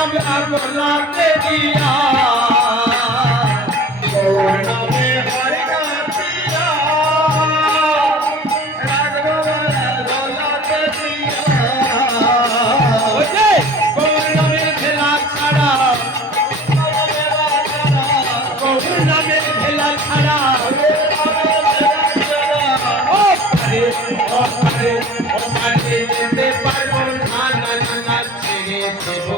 আমরা বলাতে দিয়া গৌরবে হরে কাতিয়া রাগবো বলাতে দিয়া ওই গৌরবের ভেলা ছাড়া গৌরবের ভেলা ছাড়া ও পারে ও পারে ও পারে যেতে পারবো না না না ছেড়ে দেবো